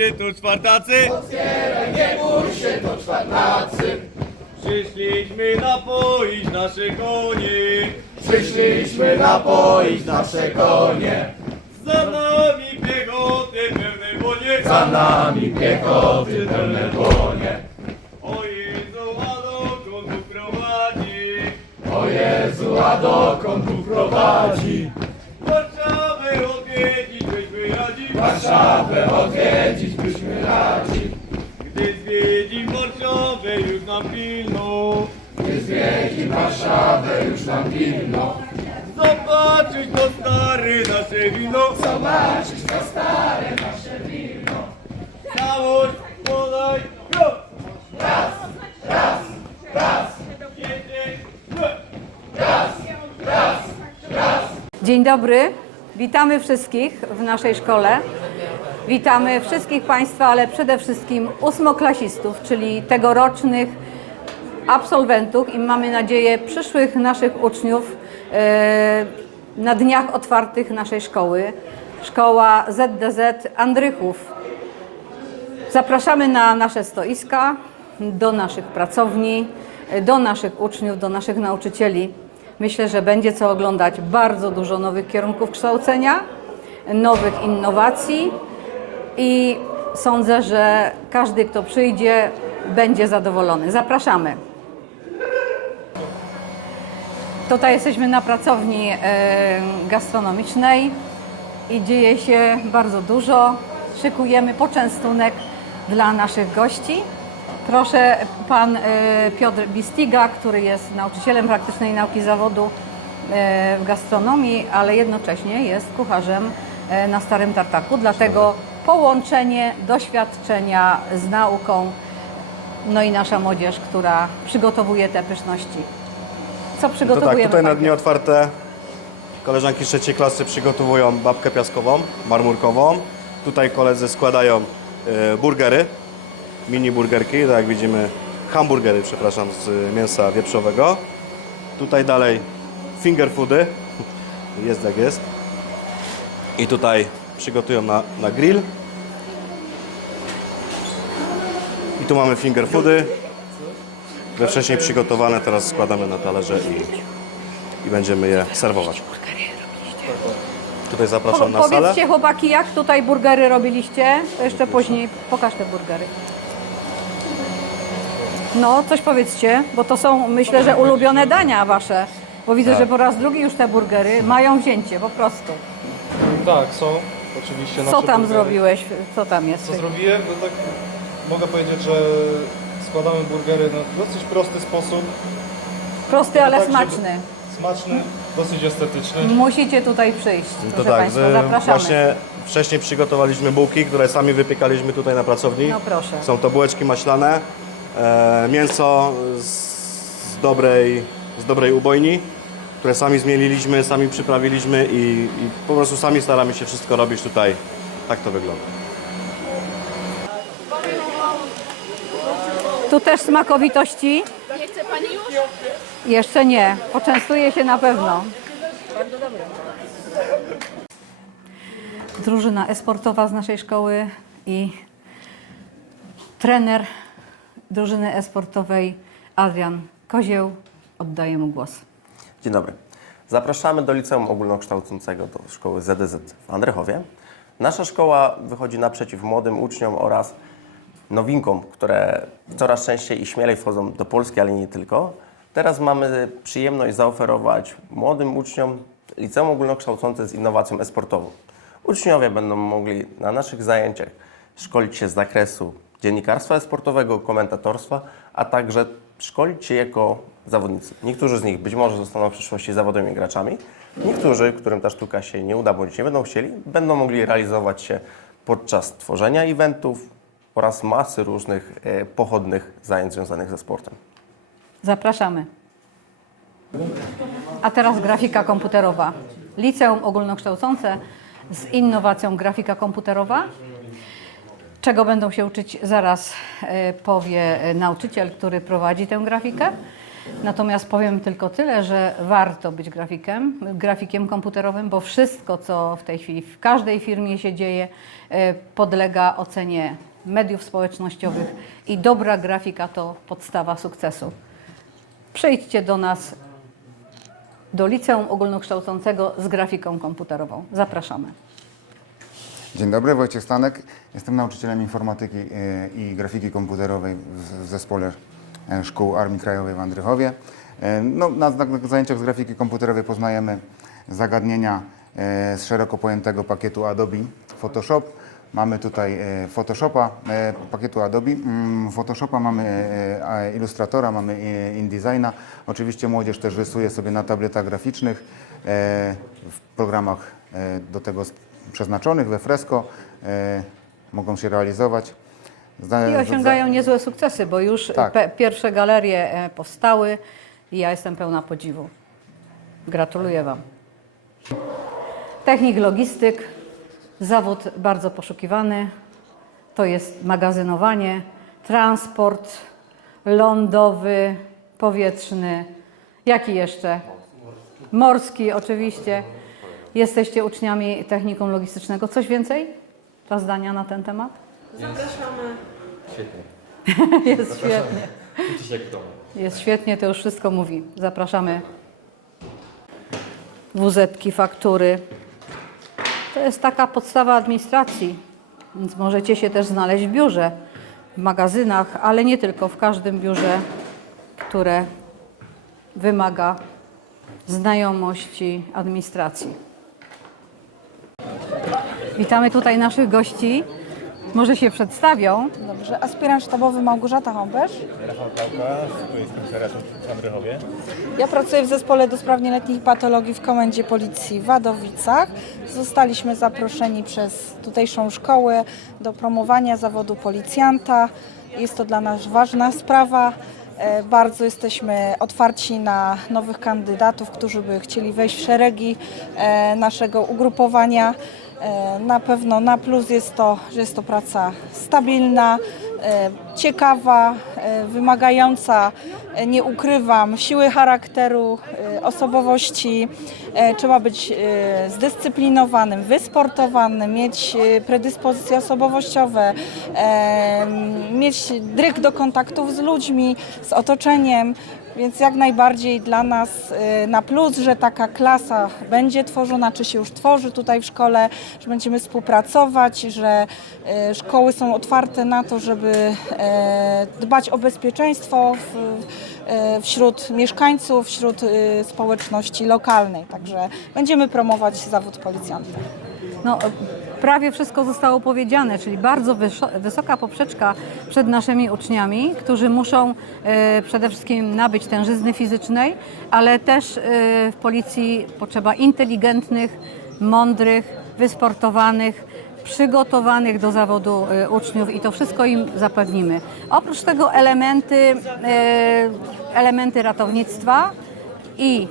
się, tu czwartacy. Otwieraj, nie bój się, to czwartacy. Przyszliśmy napoić nasze konie. Przyszliśmy napoić nasze konie. Za nami piechoty pełne wonie. Za nami piechoty pełne dłonie. O Jezu, a dokąd tu prowadzi? O Jezu, a dokąd tu prowadzi? Warszawę odwiedzić byśmy radzi. Gdy zwiedzi Warszawę już nam pilno. Gdy zwiedzi Warszawę już nam pilno. Zobaczyć to stare nasze wino. Zobaczyć to stare nasze wino. Całość podaj. Go! Raz, raz, raz, raz, raz, raz. Dzień dobry, witamy wszystkich w naszej szkole. Witamy wszystkich Państwa, ale przede wszystkim ósmoklasistów, czyli tegorocznych absolwentów i mamy nadzieję przyszłych naszych uczniów e, na dniach otwartych naszej szkoły. Szkoła ZDZ Andrychów. Zapraszamy na nasze stoiska, do naszych pracowni, do naszych uczniów, do naszych nauczycieli. Myślę, że będzie co oglądać bardzo dużo nowych kierunków kształcenia, nowych innowacji i sądzę, że każdy, kto przyjdzie, będzie zadowolony. Zapraszamy. Tutaj jesteśmy na pracowni e, gastronomicznej i dzieje się bardzo dużo. Szykujemy poczęstunek dla naszych gości. Proszę pan e, Piotr Bistiga, który jest nauczycielem praktycznej nauki zawodu e, w gastronomii, ale jednocześnie jest kucharzem na Starym Tartaku. Dlatego połączenie doświadczenia z nauką, no i nasza młodzież, która przygotowuje te pyszności. Co To tak, przygotowujemy? tutaj na dni otwarte koleżanki trzeciej klasy przygotowują babkę piaskową, marmurkową. Tutaj koledzy składają e, burgery, mini burgerki, tak jak widzimy, hamburgery, przepraszam, z mięsa wieprzowego. Tutaj dalej finger foody, jest jak jest. I tutaj przygotują na, na grill. I tu mamy finger foody, które wcześniej przygotowane, teraz składamy na talerze i, i będziemy je serwować. Tutaj zapraszam na salę. Powiedzcie chłopaki, jak tutaj burgery robiliście? To jeszcze później pokaż te burgery. No, coś powiedzcie, bo to są, myślę, że ulubione dania wasze. Bo widzę, że po raz drugi już te burgery mają wzięcie, po prostu. Tak, są. Oczywiście Co nasze tam burgery. zrobiłeś? Co tam jest? Co zrobiłem? No tak mogę powiedzieć, że składamy burgery na dosyć prosty sposób. Prosty, ale tak, żeby- smaczny. Smaczny, dosyć estetyczny. Musicie tutaj przyjść, To proszę tak, Państwa, że zapraszamy. właśnie wcześniej przygotowaliśmy bułki, które sami wypiekaliśmy tutaj na pracowni. No proszę. Są to bułeczki maślane, e, mięso z, z, dobrej, z dobrej ubojni, które sami zmieliliśmy, sami przyprawiliśmy i, i po prostu sami staramy się wszystko robić tutaj. Tak to wygląda. Tu też smakowitości? Nie chce pani już? Jeszcze nie. Poczęstuje się na pewno. Drużyna esportowa z naszej szkoły i trener drużyny esportowej Adrian Kozieł. Oddaję mu głos. Dzień dobry. Zapraszamy do Liceum Ogólnokształcącego do szkoły ZDZ w Andrychowie. Nasza szkoła wychodzi naprzeciw młodym uczniom oraz nowinkom, które coraz częściej i śmielej wchodzą do Polski, ale nie tylko. Teraz mamy przyjemność zaoferować młodym uczniom Liceum Ogólnokształcące z innowacją esportową. Uczniowie będą mogli na naszych zajęciach szkolić się z zakresu dziennikarstwa esportowego, komentatorstwa, a także szkolić się jako zawodnicy. Niektórzy z nich być może zostaną w przyszłości zawodowymi graczami, niektórzy, którym ta sztuka się nie uda bądź nie będą chcieli, będą mogli realizować się podczas tworzenia eventów oraz masy różnych e, pochodnych zajęć związanych ze sportem. Zapraszamy. A teraz grafika komputerowa. Liceum Ogólnokształcące z innowacją grafika komputerowa. Czego będą się uczyć, zaraz e, powie e, nauczyciel, który prowadzi tę grafikę. Natomiast powiem tylko tyle, że warto być grafikiem, grafikiem komputerowym, bo wszystko, co w tej chwili w każdej firmie się dzieje, e, podlega ocenie mediów społecznościowych i dobra grafika to podstawa sukcesu. Przyjdźcie do nas do Liceum Ogólnokształcącego z grafiką komputerową. Zapraszamy. Dzień dobry, Wojciech Stanek. Jestem nauczycielem informatyki e, i grafiki komputerowej w zespole e, Szkół Armii Krajowej w Andrychowie. E, No, na, zajęciach z grafiki komputerowej poznajemy zagadnienia z szeroko pojętego pakietu Adobe Photoshop. Mamy tutaj Photoshopa, pakietu Adobe, mm, Photoshopa, mamy Illustratora, mamy InDesigna. Oczywiście młodzież też rysuje sobie na tabletach graficznych, w programach do tego przeznaczonych we Fresco. E, mogą się realizować. I osiągają niezłe sukcesy, bo już Tak. pierwsze galerie e, powstały i ja jestem pełna podziwu. Gratuluję Wam. Technik logistyk, zawód bardzo poszukiwany. To jest magazynowanie, transport lądowy, powietrzny. Jaki jeszcze? Morski, oczywiście. Jesteście uczniami technikum logistycznego. Coś więcej? Dwa zdania na ten temat? Jest świetnie. Jest świetnie, to już wszystko mówi. Zapraszamy. WZ-ki, faktury. To jest taka podstawa administracji, więc możecie się też znaleźć w biurze, w magazynach, ale nie tylko, w każdym biurze, które wymaga znajomości administracji. Witamy tutaj naszych gości. Może się przedstawią. Dobrze. Aspirant sztabowy Małgorzata Hąbesz. Rafał Pałka, Komisariatu w Andrychowie. Ja pracuję w zespole do spraw nieletnich patologii w Komendzie Policji w Wadowicach. Zostaliśmy zaproszeni przez tutejszą szkołę do promowania zawodu policjanta. Jest to dla nas ważna sprawa. E, Bardzo jesteśmy otwarci na nowych kandydatów, którzy by chcieli wejść w szeregi e, naszego ugrupowania. E, Na pewno na plus jest to, że jest to praca stabilna, ciekawa, e, wymagająca, e, nie ukrywam, siły charakteru, e, osobowości. E, Trzeba być e, zdyscyplinowanym, wysportowanym, mieć e, predyspozycje osobowościowe, e, mieć dryg do kontaktów z ludźmi, z otoczeniem. Więc jak najbardziej dla nas y, na plus, że taka klasa będzie tworzona, czy się już tworzy tutaj w szkole, że będziemy współpracować, że y, szkoły są otwarte na to, żeby e, dbać o bezpieczeństwo e, wśród mieszkańców, wśród y, społeczności lokalnej. Także będziemy promować zawód policjanta. No, prawie wszystko zostało powiedziane, czyli bardzo wysoka poprzeczka przed naszymi uczniami, którzy muszą e, przede wszystkim nabyć tężyzny fizycznej, ale też e, w policji potrzeba inteligentnych, mądrych, wysportowanych, przygotowanych do zawodu e, uczniów i to wszystko im zapewnimy. Oprócz tego elementy, elementy ratownictwa i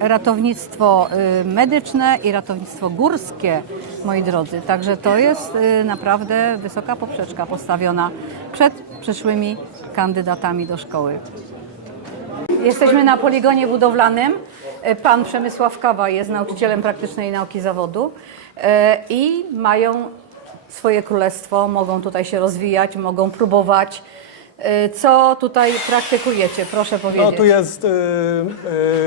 ratownictwo y, medyczne i ratownictwo górskie, moi drodzy. Także to jest y, naprawdę wysoka poprzeczka postawiona przed przyszłymi kandydatami do szkoły. Jesteśmy na poligonie budowlanym. Y, Pan Przemysław Kawa jest nauczycielem praktycznej nauki zawodu i mają swoje królestwo, mogą tutaj się rozwijać, mogą próbować. Y, Co tutaj praktykujecie? Proszę powiedzieć. No tu jest, y,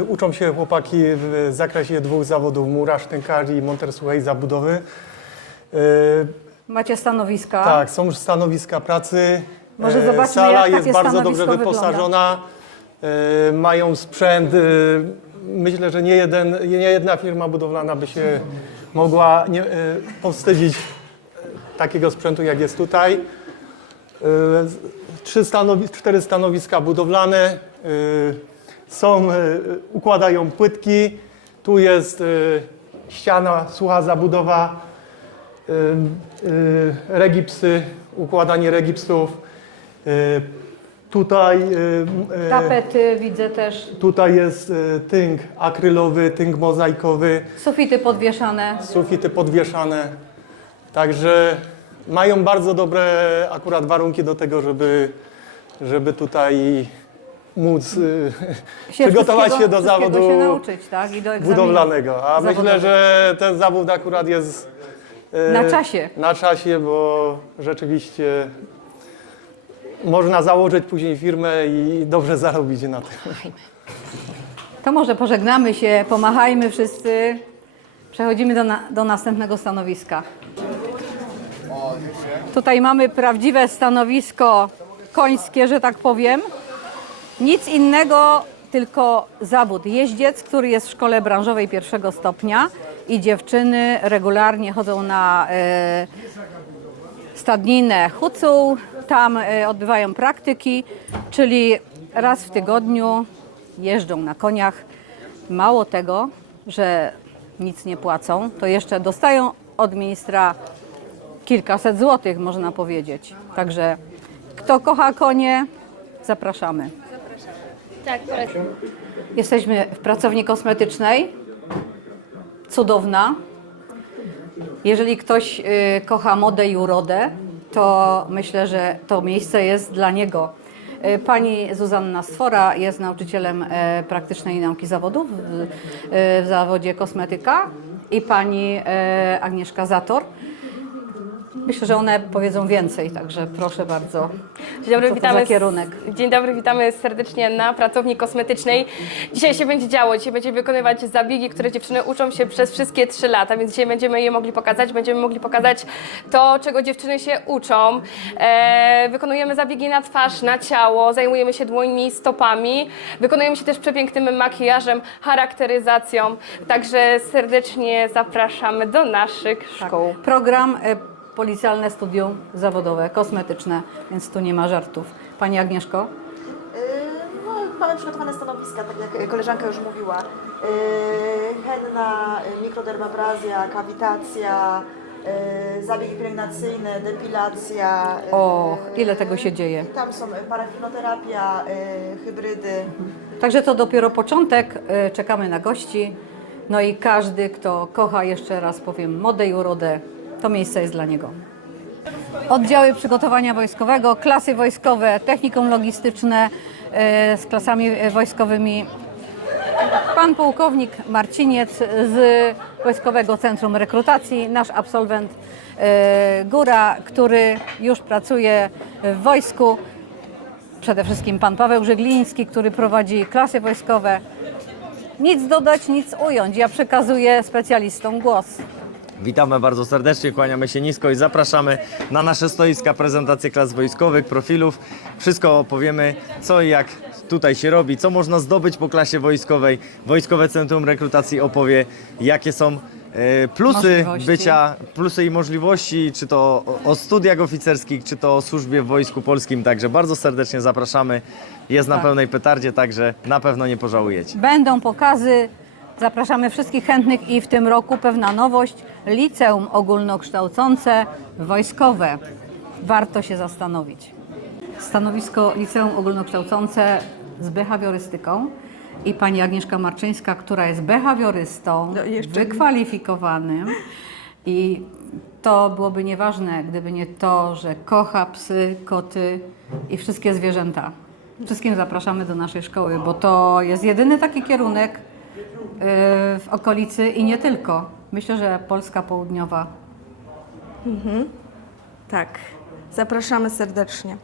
y, uczą się chłopaki w zakresie dwóch zawodów, murarz, tynkarz i monter słuchaj zabudowy. Y, Macie stanowiska? tak, są już stanowiska pracy. Może Y, zobaczmy, Sala jak jest takie bardzo stanowisko dobrze wyposażona. Y, mają sprzęt. Y, myślę, że nie, jeden, nie jedna firma budowlana by się mogła nie, y, powstydzić takiego sprzętu, jak jest tutaj. Y, Trzy stanowi cztery stanowiska budowlane. y, Są, y, układają płytki. Tu jest ściana, sucha zabudowa, regipsy, układanie regipsów. Tutaj, Tapety widzę też, tutaj jest tynk akrylowy, tynk mozaikowy sufity podwieszane. sufity podwieszane. Także mają bardzo dobre akurat warunki do tego, żeby, żeby tutaj móc y, Się przygotować się do zawodu się nauczyć, tak? I do budowlanego. A myślę, zawodowego. że ten zawód akurat jest y, Na czasie. Na czasie, bo rzeczywiście można założyć później firmę i dobrze zarobić na tym. To może pożegnamy się, pomachajmy wszyscy. Przechodzimy do, na, do następnego stanowiska. Tutaj mamy prawdziwe stanowisko końskie, że tak powiem. Nic innego, tylko zawód jeździec, który jest w szkole branżowej pierwszego stopnia i dziewczyny regularnie chodzą na e, stadninę Hucuł. Tam e, odbywają praktyki, czyli raz w tygodniu jeżdżą na koniach. Mało tego, że nic nie płacą, to jeszcze dostają od ministra kilkaset złotych, można powiedzieć. Także kto kocha konie, zapraszamy. Tak, polecam. Jesteśmy w pracowni kosmetycznej. Cudowna. Jeżeli ktoś y, kocha modę i urodę, to myślę, że to miejsce jest dla niego. Y, Pani Zuzanna Stwora jest nauczycielem e, praktycznej nauki zawodów w, y, w zawodzie kosmetyka i pani e, Agnieszka Zator. Myślę, że one powiedzą więcej, także proszę bardzo. Dzień dobry, witamy. za kierunek? Dzień dobry, witamy serdecznie na pracowni kosmetycznej. Dzisiaj się będzie działo, dzisiaj będziemy wykonywać zabiegi, które dziewczyny uczą się przez wszystkie trzy lata, więc dzisiaj będziemy je mogli pokazać. Będziemy mogli pokazać to, czego dziewczyny się uczą. E, wykonujemy zabiegi na twarz, na ciało, zajmujemy się dłońmi, stopami. Wykonujemy się też przepięknym makijażem, charakteryzacją. Także serdecznie zapraszamy do naszych szkół. Program e, Policjalne Studium Zawodowe, kosmetyczne, więc tu nie ma żartów. Pani Agnieszko? Yy, No, mamy przygotowane stanowiska, tak jak koleżanka już mówiła. Yy, Henna, mikrodermabrazja, kawitacja, yy, zabiegi pielęgnacyjne, depilacja. Och, ile tego się dzieje. Tam są parafinoterapia, hybrydy. Także to dopiero początek, czekamy na gości. No i każdy, kto kocha, jeszcze raz powiem, modę i urodę, to miejsce jest dla niego. Oddziały przygotowania wojskowego, klasy wojskowe, technikum logistyczne e, z klasami wojskowymi. Pan pułkownik Marciniec z Wojskowego Centrum Rekrutacji, nasz absolwent e, Góra, który już pracuje w wojsku. Przede wszystkim pan Paweł Żygliński, który prowadzi klasy wojskowe. Nic dodać, nic ująć. Ja przekazuję specjalistom głos. Witamy bardzo serdecznie, kłaniamy się nisko i zapraszamy na nasze stoiska, prezentacje klas wojskowych, profilów. Wszystko opowiemy, co i jak tutaj się robi, co można zdobyć po klasie wojskowej. Wojskowe Centrum Rekrutacji opowie, jakie są e, plusy Możliwości. bycia, plusy i możliwości, czy to o, o studiach oficerskich, czy to o służbie w Wojsku Polskim. Także bardzo serdecznie zapraszamy. Jest na Tak. pełnej petardzie, także na pewno nie pożałujecie. Będą pokazy. Zapraszamy wszystkich chętnych i w tym roku pewna nowość. Liceum ogólnokształcące wojskowe. Warto się zastanowić. Stanowisko Liceum Ogólnokształcące z behawiorystyką i pani Agnieszka Marczyńska, która jest behawiorystą, wykwalifikowanym i to byłoby nieważne, gdyby nie to, że kocha psy, koty i wszystkie zwierzęta. Wszystkim zapraszamy do naszej szkoły, bo to jest jedyny taki kierunek w okolicy i nie tylko. Myślę, że Polska Południowa Tak, zapraszamy serdecznie.